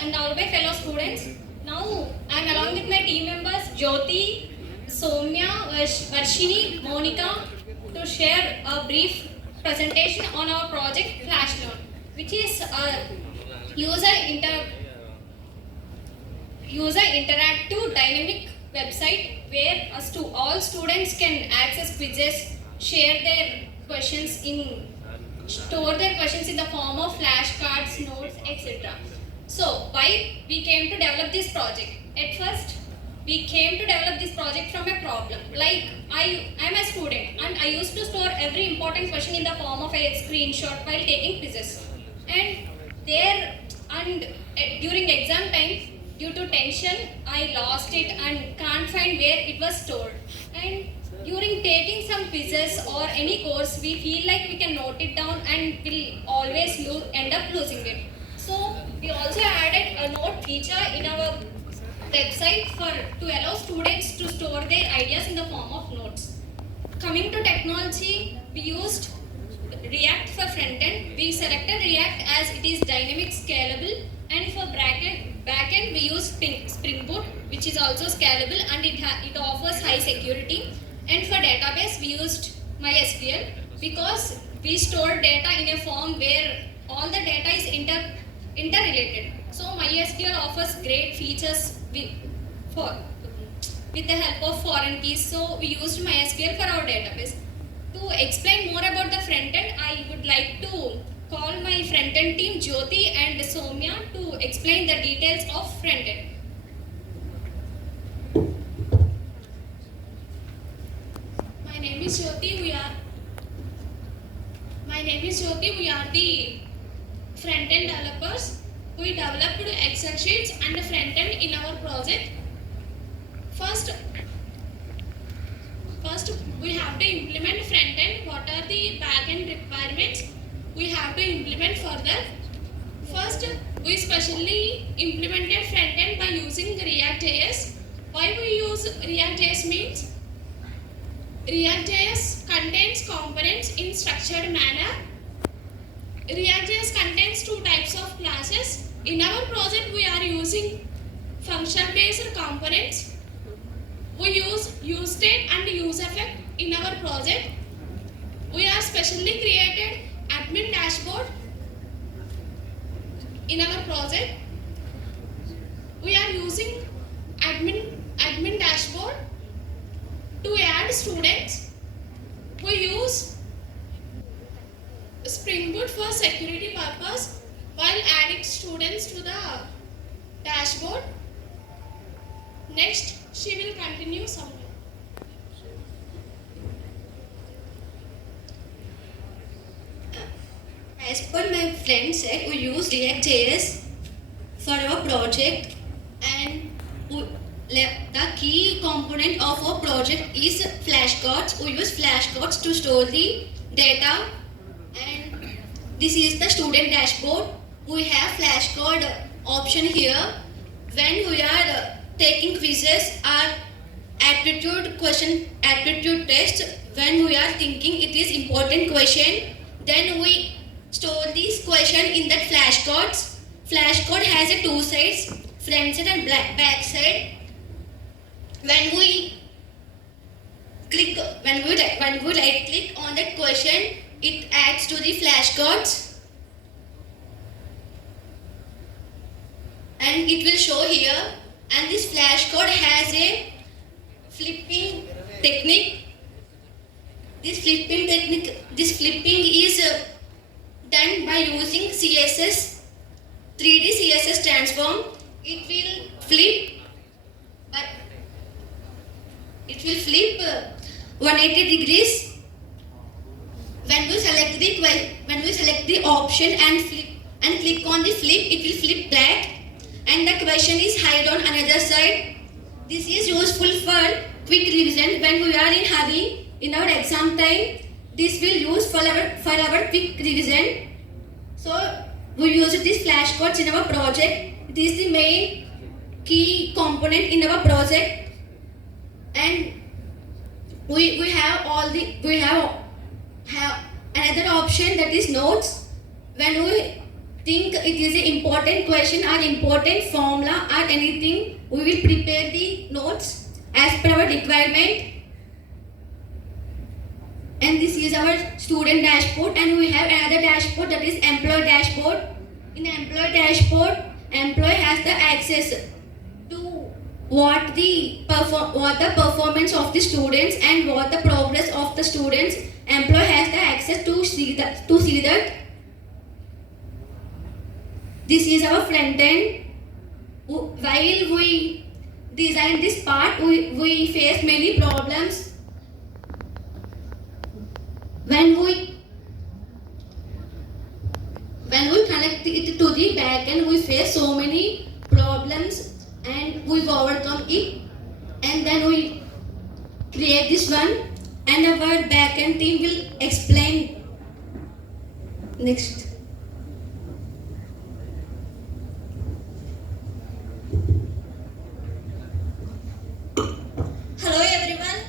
And all my fellow students. Now I am along with my team members Jyoti, Soumya, Varshini, Monica to share a brief presentation on our project Flashlearn, which is a user interactive dynamic website where all students can access quizzes, share their questions in store their questions in the form of flashcards, notes, etc. So, why we came to develop this project? At first, we came to develop this project from a problem. Like, I am a student and I used to store every important question in the form of a screenshot while taking quizzes. And during exam time, due to tension, I lost it and can't find where it was stored. And during taking some quizzes or any course, we feel like we can note it down and will always end up losing it. So we also added a note feature in our website to allow students to store their ideas in the form of notes. Coming to technology, we used React for front-end. We selected React as it is dynamic, scalable, and for backend we used Spring Boot, which is also scalable and it offers high security. And for database, we used MySQL because we store data in a form where all the data is interrelated. So MySQL offers great features with the help of foreign keys. So we used MySQL for our database. To explain more about the front end, I would like to call my front end team Jyoti and Soumya to explain the details of front end. My name is Jyoti. We are the front end developers. We developed Excel sheets and front end in our project. First, we have to implement front end. What are the back end requirements we have to implement further? First, we specially implemented front end by using React.js. Why we use React.js means React.js contains components in structured manner. React.js contains two types of classes. In our project, we are using function-based components. We use useState and useEffect in our project. We are specially created admin dashboard in our project. We are using admin dashboard to add students. We use Spring Boot for security purpose while adding students to the dashboard. Next, she will continue something. As per my friend said, we use React.js for our project, and the key component of our project is flashcards. We use flashcards to store the data, and this is the student dashboard. We have flashcard option here. When we are taking quizzes or aptitude test, when we are thinking it is important question, then we store this question in that flashcards. Flashcard has two sides, front side and back side. When we right click on that question, it adds to the flashcards, and it will show here. And this flashcard has a flipping technique. This flipping is done by using CSS, 3D CSS transform. It will flip 180 degrees. When we select the option and click on the flip, it will flip back, and the question is hide on another side. This is useful for quick revision when we are in hurry in our exam time. This will use for our quick revision. So we use these flashcards in our project. This is the main key component in our project, and we have another option, that is notes. When we think it is an important question or important formula or anything, we will prepare the notes as per our requirement. And this is our student dashboard, and we have another dashboard, that is employee dashboard. In the employee dashboard, employee has the access to what the performance of the students and what the progress of the students. Employee has the access to see that. This is our front end. While we design this part, we face many problems. When we connect it to the backend, we face so many problems and we overcome it, and then we create this one, and our backend team will explain next. Hello everyone,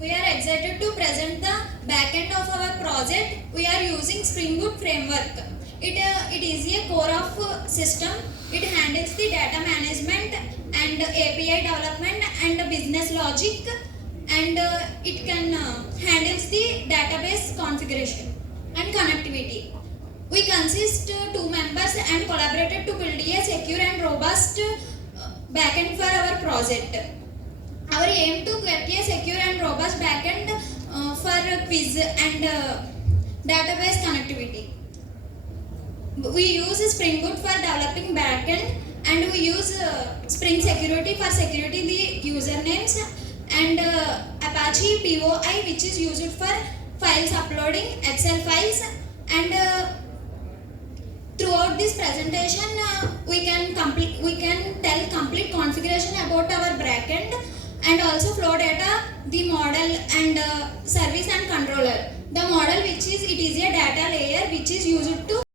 we are excited to present the backend of our project. We are using Spring Boot framework. It is a core of system. It handles the data management and API development and business logic, and it can handles the database configuration and connectivity. We consist 2 members and collaborated to build a secure and robust backend for our project. Our aim to get a secure and robust backend for quiz and database connectivity. We use Spring Boot for developing backend, and we use Spring Security for security the usernames, and Apache POI, which is used for files uploading, Excel files, and throughout this presentation we can tell complete configuration about our backend, and also flow data, the model, and service and controller. The model, which is it is a data layer which is used to